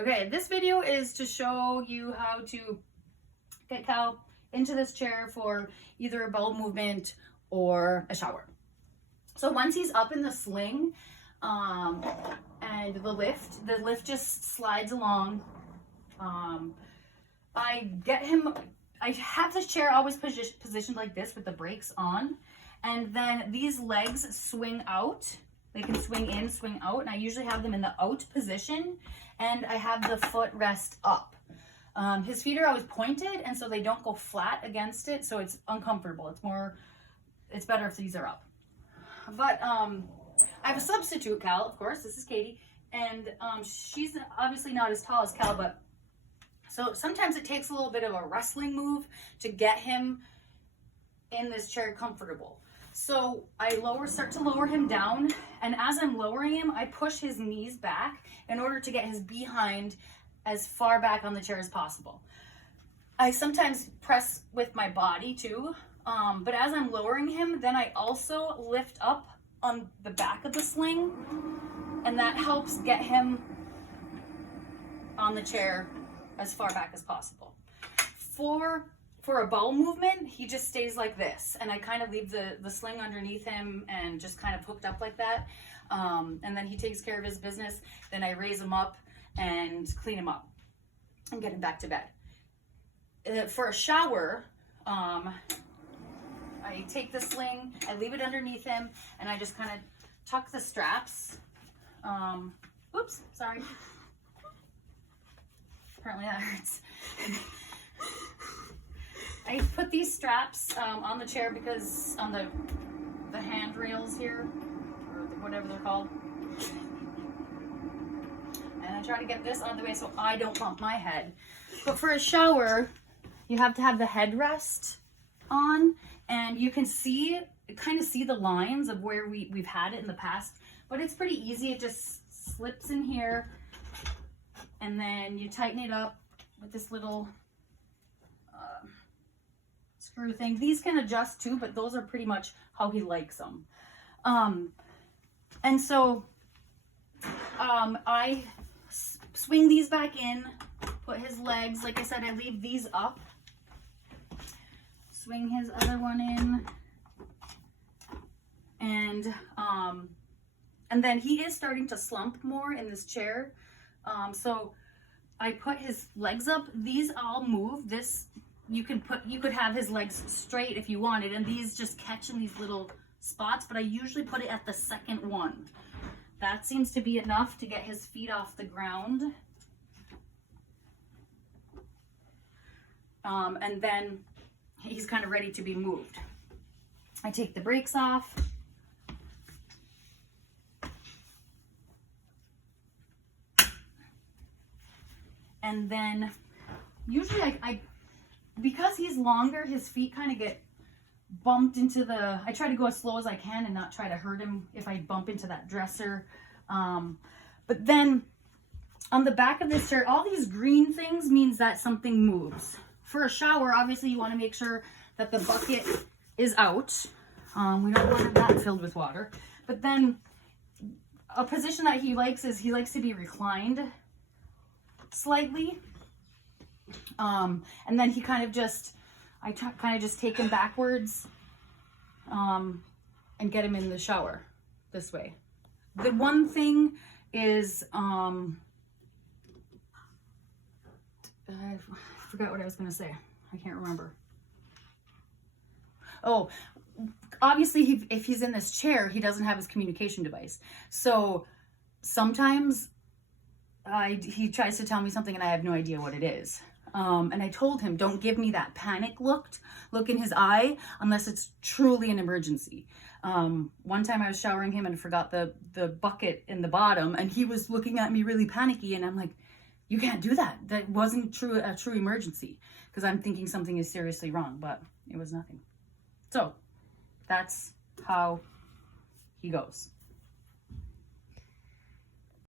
Okay, this video is to show you how to get Cal into this chair for either a bowel movement or a shower. So once he's up in the sling and the lift just slides along. I have this chair always positioned like this with the brakes on, and then these legs swing out. They can swing in, swing out, and I usually have them in the out position, and I have the foot rest up. His feet are always pointed, and so they don't go flat against it, so it's uncomfortable. It's better if these are up. But I have a substitute Cal, of course. This is Katie, and she's obviously not as tall as Cal, but so sometimes it takes a little bit of a wrestling move to get him in this chair comfortable. So I start to lower him down, and as I'm lowering him, I push his knees back in order to get his behind as far back on the chair as possible. I sometimes press with my body too, but as I'm lowering him, then I also lift up on the back of the sling, and that helps get him on the chair as far back as possible. For a bowel movement, he just stays like this, and I kind of leave the sling underneath him and just kind of hooked up like that, and then he takes care of his business. Then I raise him up and clean him up and get him back to bed. For a shower, I take the sling, I leave it underneath him, and I just kind of tuck the straps. Oops, sorry. Apparently that hurts. I put these straps on the chair because on the handrails here, or whatever they're called. And I try to get this out of the way so I don't bump my head. But for a shower, you have to have the headrest on, and you can kind of see the lines of where we've had it in the past. But it's pretty easy. It just slips in here, and then you tighten it up with this little screw thing. These can adjust too, but those are pretty much how he likes them. And so I swing these back in, put his legs, like I said, I leave these up, swing his other one in, and then he is starting to slump more in this chair. So I put his legs up. These all move. You could have his legs straight if you wanted, and these just catch in these little spots, but I usually put it at the second one. That seems to be enough to get his feet off the ground. And then he's kind of ready to be moved. I take the brakes off. And then usually I because he's longer, his feet kind of get bumped into I try to go as slow as I can and not try to hurt him if I bump into that dresser. But then on the back of this chair, all these green things means that something moves. For a shower, obviously you want to make sure that the bucket is out. We don't want that filled with water. But then a position that he likes is he likes to be reclined slightly. And then he kind of just, I kind of just take him backwards and get him in the shower this way. The one thing is, I forgot what I was going to say. I can't remember. Oh, obviously if he's in this chair, he doesn't have his communication device. So sometimes he tries to tell me something and I have no idea what it is. And I told him, don't give me that panic look in his eye unless it's truly an emergency. One time I was showering him and forgot the bucket in the bottom, and he was looking at me really panicky, and I'm like, you can't do that. That wasn't a true emergency, because I'm thinking something is seriously wrong, but it was nothing. So that's how he goes.